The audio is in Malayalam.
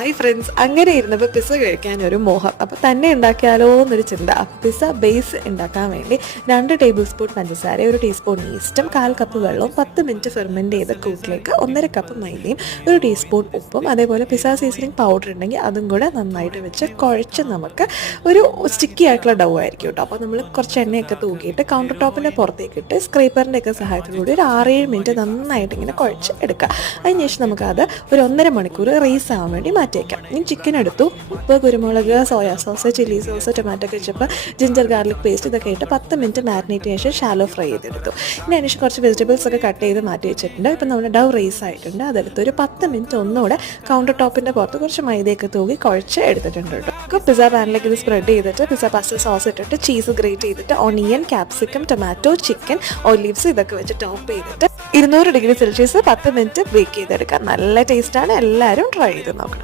ഹായ് ഫ്രണ്ട്സ്, അങ്ങനെ ഇരുന്നപ്പോൾ പിസ്സ കഴിക്കാൻ ഒരു മോഹം. അപ്പോൾ തന്നെ ഉണ്ടാക്കിയാലോ എന്നൊരു ചിന്ത. അപ്പോൾ പിസ്സ ബേസ് ഉണ്ടാക്കാൻ വേണ്ടി 2 ടേബിൾ സ്പൂൺ പഞ്ചസാര, 1 ടീസ്പൂൺ ഈസ്റ്റും, 1/4 കപ്പ് വെള്ളവും, 10 മിനിറ്റ് ഫെർമെൻറ്റ് ചെയ്ത കൂട്ടിലേക്ക് 1.5 കപ്പ് മൈദയും, 1 ടീസ്പൂൺ ഉപ്പും, അതേപോലെ പിസ്സ സീസണിങ് പൗഡർ ഉണ്ടെങ്കിൽ അതും കൂടെ നന്നായിട്ട് വെച്ച് കുഴച്ച് നമുക്ക് ഒരു സ്റ്റിക്കി ആയിട്ടുള്ള ഡൗ ആയിരിക്കും കേട്ടോ. അപ്പോൾ നമ്മൾ കുറച്ച് എണ്ണയൊക്കെ തൂക്കിയിട്ട് കൗണ്ടർ ടോപ്പിൻ്റെ പുറത്തേക്കിട്ട് സ്ക്രേപ്പറിൻ്റെ ഒക്കെ സഹായത്തിലൂടെ ഒരു 6-7 മിനിറ്റ് നന്നായിട്ട് ഇങ്ങനെ കുഴച്ച് എടുക്കുക. അതിനുശേഷം നമുക്കത് ഒരു 1.5 മണിക്കൂർ റൈസ് ആവാൻ വേണ്ടി മാറ്റി വയ്ക്കാം. ഇനി ചിക്കൻ എടുത്തു. ഉപ്പ്, കുരുമുളക്, soya sauce, chilli sauce, tomato ketchup, ginger garlic paste ഇതൊക്കെ ഇട്ട് 10 മിനിറ്റ് മാരിനേറ്റിന് ശേഷം ഷാലോ ഫ്രൈ ചെയ്തെടുത്തു. ഇനി അതിനുശേഷം കുറച്ച് വെജിറ്റബിൾസ് ഒക്കെ കട്ട് ചെയ്ത് മാറ്റി വെച്ചിട്ടുണ്ട്. ഇപ്പം നമ്മുടെ ഡൗ റൈസ് ആയിട്ടുണ്ട്. അതെടുത്ത് ഒരു 10 മിനിറ്റ് ഒന്നുകൂടെ കൗണ്ടർ ടോപ്പിൻ്റെ പുറത്ത് കുറച്ച് മൈദയൊക്കെ തൂക്കി കുഴച്ച് എടുത്തിട്ടുണ്ട് കേട്ടോ. പിസ്സ പാനിലേക്ക് ഇത് സ്പ്രെഡ് ചെയ്തിട്ട് പിസ്സ പാസ്റ്റ സോസ് ഇട്ടിട്ട് ചീസ് ഗ്രേറ്റ് ചെയ്തിട്ട് onion, capsicum, tomato, chicken, olives ഇതൊക്കെ വെച്ച് ടോപ്പ് ചെയ്തിട്ട് 200 ഡിഗ്രി സെൽഷ്യസ് 10 മിനിറ്റ് ബേക്ക് ചെയ്തെടുക്കാം. നല്ല ടേസ്റ്റാണ്. എല്ലാവരും ട്രൈ ചെയ്ത് നോക്കണം.